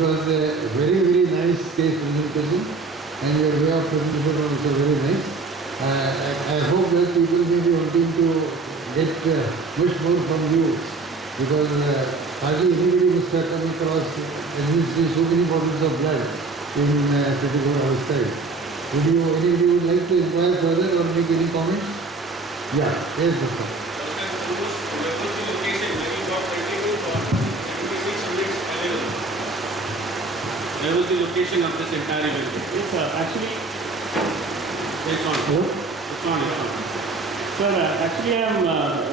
was a very, very nice case presentation, and your way of presentation was also very nice. I hope that people may be wanting to get much more from you, because hardly anybody must have come across so many bottles of blood in 24 hours time. Anybody would like to inquire further or make any comments? Yeah, yes, sir. Where was the location of this entire event? Yes, sir. Actually, it's on. It's on. Sir, actually,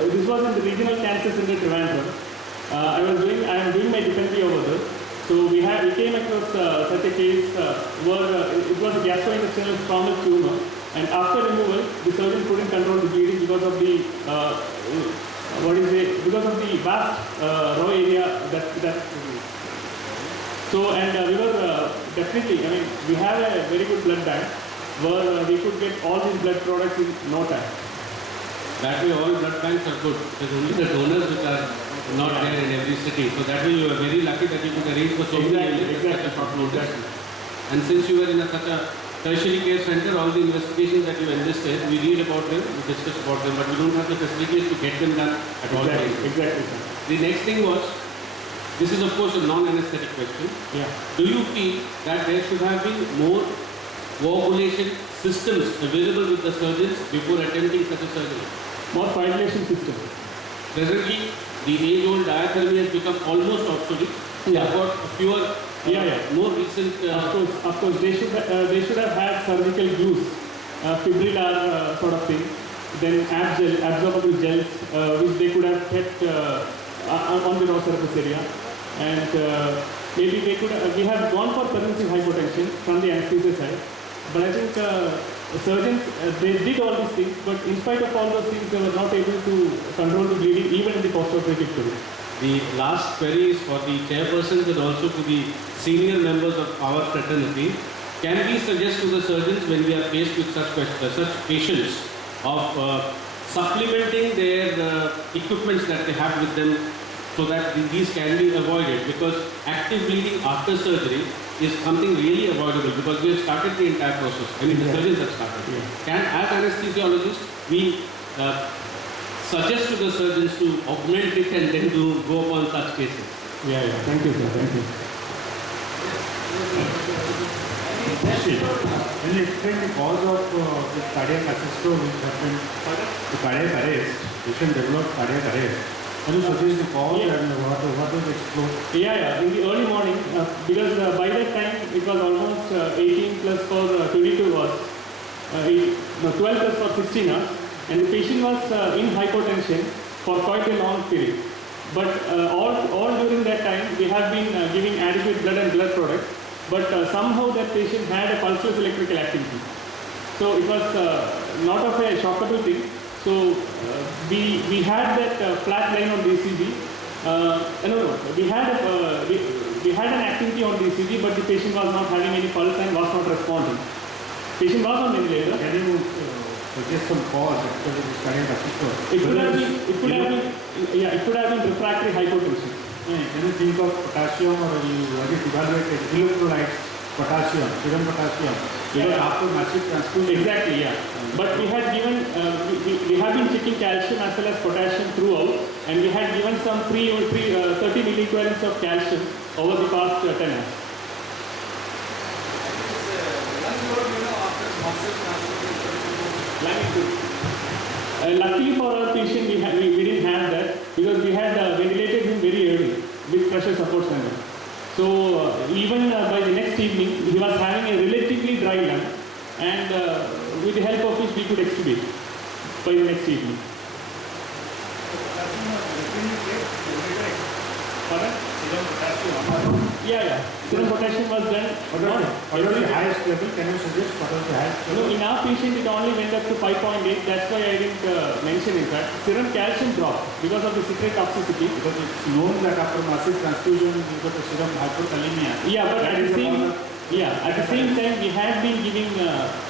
this was in the regional cancer center Trivandrum. I am doing my dependentry over there. So we came across such a case where it was a gastrointestinal stromal tumor, and after removal, the surgeon couldn't control the bleeding because of the because of the vast raw area that. So, and we were definitely, we have a very good blood bank where we could get all these blood products in no time. That way all blood banks are good. There's only the donors which are not there in every city. So that way you are very lucky that you could arrange for so many such a short notice. And since you were in such a tertiary care center, all the investigations that you enlisted, we read about them, we discuss about them, but we don't have the facilities to get them done at all times. Exactly. The next thing was, this is of course a non-anesthetic question. Yeah. Do you feel that there should have been more coagulation systems available with the surgeons before attempting such a surgery? More coagulation systems. Presently, the age-old diathermy has become almost obsolete. Yeah. There are fewer, more recent. Of course, they should have had surgical glues, fibrillar sort of thing. Then absorbable gels, which they could have kept on the raw surface area. And maybe we have gone for pervasive hypotension from the anesthesia side, but I think surgeons, they did all these things, but in spite of all those things, they were not able to control the bleeding even in the post-operative period. The last query is for the chairpersons and also to the senior members of our fraternity. Can we suggest to the surgeons when we are faced with such patients of supplementing their equipments that they have with them, so that these can be avoided, because active bleeding after surgery is something really avoidable, because we have started the entire process. The surgeons have started. Yeah. Can, as anesthesiologists, we suggest to the surgeons to augment it and then to go upon such cases? Yeah. Thank you, sir. Thank you. Can you explain the cause of the cardiac assist which happened? The cardiac arrest, patient developed cardiac arrest. Can you suggest the cause and what was exploded? Yeah. In the early morning, because by that time it was almost 18 plus for 22 hours, 12 plus for 16 hours, and the patient was in hypotension for quite a long period. But all during that time, we have been giving adequate blood and blood products, but somehow that patient had a pulseless electrical activity. So it was not of a shockable thing. So we had that flat line on the ECG. We had an activity on the ECG, but the patient was not having any pulse and was not responding. Patient was on ventilator. Can you suggest some cause actually this cardiac assist? It could have been refractory hypotension. Can you think of potassium, or you evaluate electrolytes, potassium, serum potassium? Because after massive transfusion. Exactly, yeah. But we had given, we have been checking calcium as well as potassium throughout, and we had given some 30 milliequivalents of calcium over the past 10 hours. Luckily for our patient, we didn't have that, because we had ventilated him very early with pressure support center. So even by the next evening, he was having a relatively dry lung, and with the help of which we could extubate by the next evening. Yeah. Serum potassium was done. What was the highest level? Can you suggest what was the highest level? No, in our patient it only went up to 5.8. That's why I didn't mention it. Serum calcium dropped because of the citrate toxicity. Because it's known that after massive transfusion you got a serum hypokalemia. Yeah, but at the same time we had been giving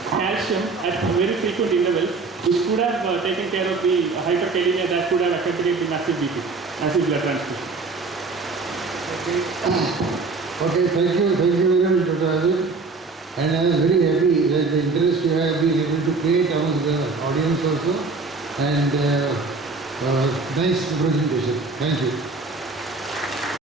calcium at very frequent intervals, which could have taken care of the hyperkalemia that could have affected the massive BP, massive blood transfusion. Okay, thank you very much, Dr. Azul. And I am very happy that the interest you have been able to create among the audience also. And nice presentation. Thank you.